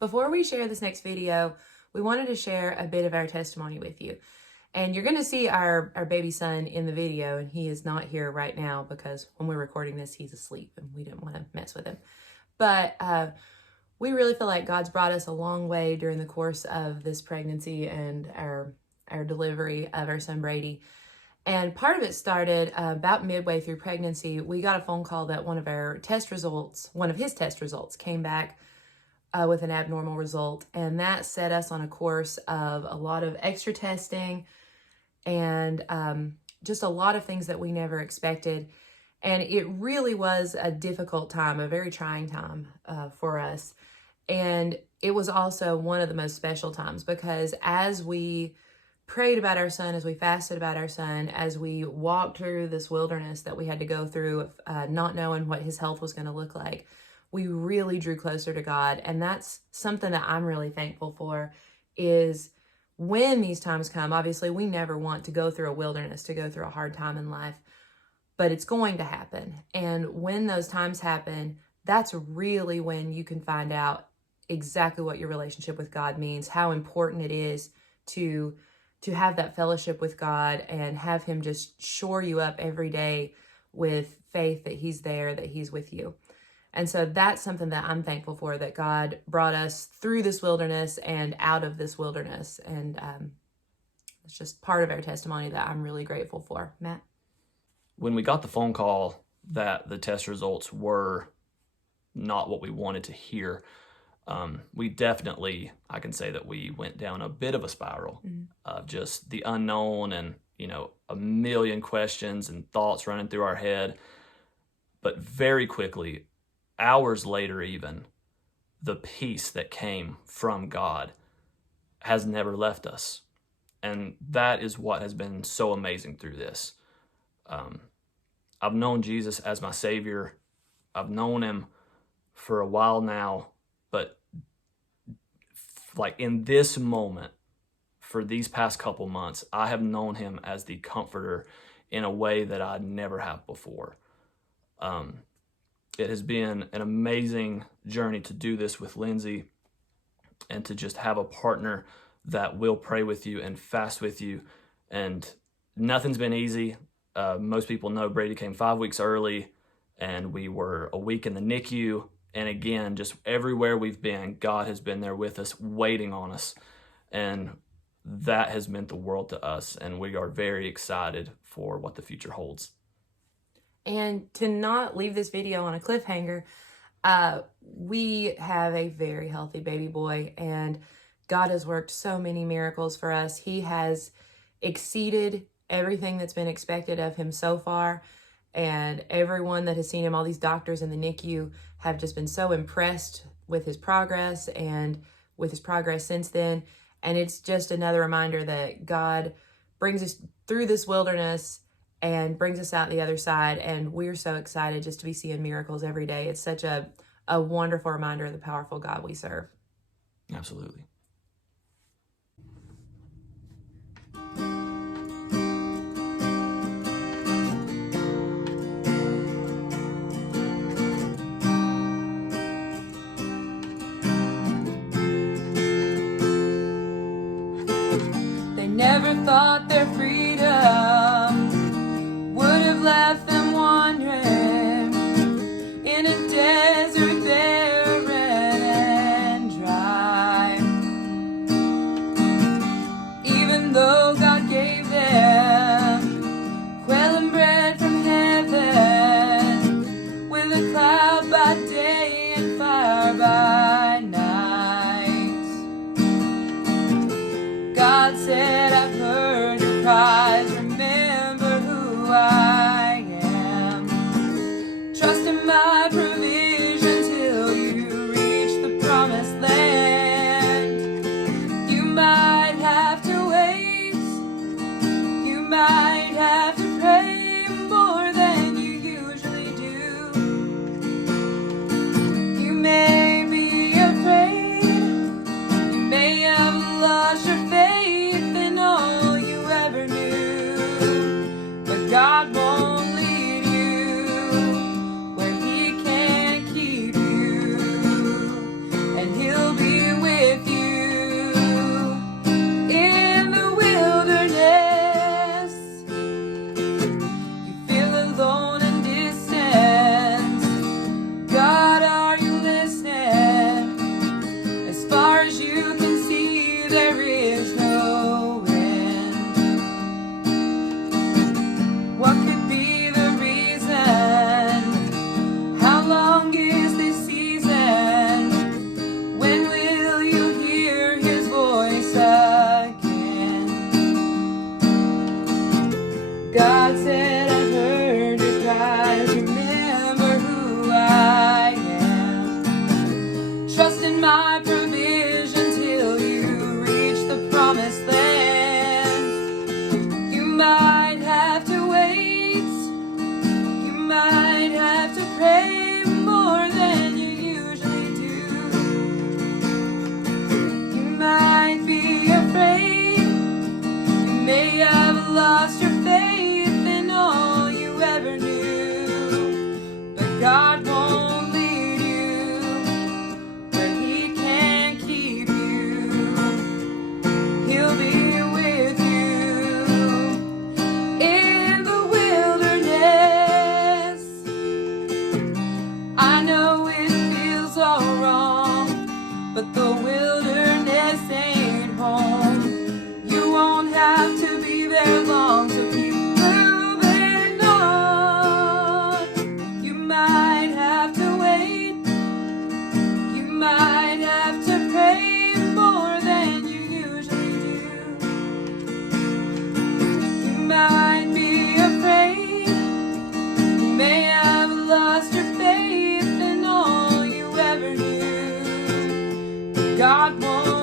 Before we share this next video, we wanted to share a bit of our testimony with you. And you're going to see our baby son in the video, and he is not here right now because when we're recording this, he's asleep and we didn't want to mess with him. But we really feel like God's brought us a long way during the course of this pregnancy and our delivery of our son Brady. And part of it started about midway through pregnancy. We got a phone call that one of his test results came back with an abnormal result. And that set us on a course of a lot of extra testing and just a lot of things that we never expected. And it really was a difficult time, a very trying time for us. And it was also one of the most special times because as we prayed about our son, as we fasted about our son, as we walked through this wilderness that we had to go through, not knowing what his health was going to look like, we really drew closer to God. And that's something that I'm really thankful for, is when these times come. Obviously, we never want to go through a wilderness, to go through a hard time in life, but it's going to happen. And when those times happen, that's really when you can find out exactly what your relationship with God means, how important it is to have that fellowship with God and have him just shore you up every day with faith that he's there, that he's with you. And so that's something that I'm thankful for, that God brought us through this wilderness and out of this wilderness. And it's just part of our testimony that I'm really grateful for. Matt? When we got the phone call that the test results were not what we wanted to hear, we definitely, I can say that we went down a bit of a spiral of just the unknown and, a million questions and thoughts running through our head. But very quickly, hours later even, the peace that came from God has never left us. And that is what has been so amazing through this. I've known Jesus as my Savior. I've known him for a while now, but like in this moment, for these past couple months, I have known him as the comforter in a way that I never have before. It has been an amazing journey to do this with Lindsay and to just have a partner that will pray with you and fast with you. And nothing's been easy. Most people know Brady came 5 weeks early and we were a week in the NICU. And again, just everywhere we've been, God has been there with us, waiting on us. And that has meant the world to us. And we are very excited for what the future holds. And to not leave this video on a cliffhanger, we have a very healthy baby boy, and God has worked so many miracles for us. He has exceeded everything that's been expected of him so far. And everyone that has seen him, all these doctors in the NICU, have just been so impressed with his progress and with his progress since then. And it's just another reminder that God brings us through this wilderness and brings us out the other side. And we're so excited just to be seeing miracles every day. It's such a wonderful reminder of the powerful God we serve. Absolutely. They never thought their freedom would have left them wandering in a desert barren and dry. Even though God gave them quail and bread from heaven, with a cloud by day and fire by night, God said, I've heard your my provision till you reach the promised land. You might have to wait, you might have to pray more than you usually do. You might be afraid, you may have lost your faith in all you ever knew, but God won't lead you where He can't keep you. He'll be with you in the wilderness. I know it feels all wrong, but the wilderness ain't home. You won't have to be there long, so keep moving on. You might have to wait, you might have to pray more than you usually do. You might be afraid, you may have lost your faith in all you ever knew. God won't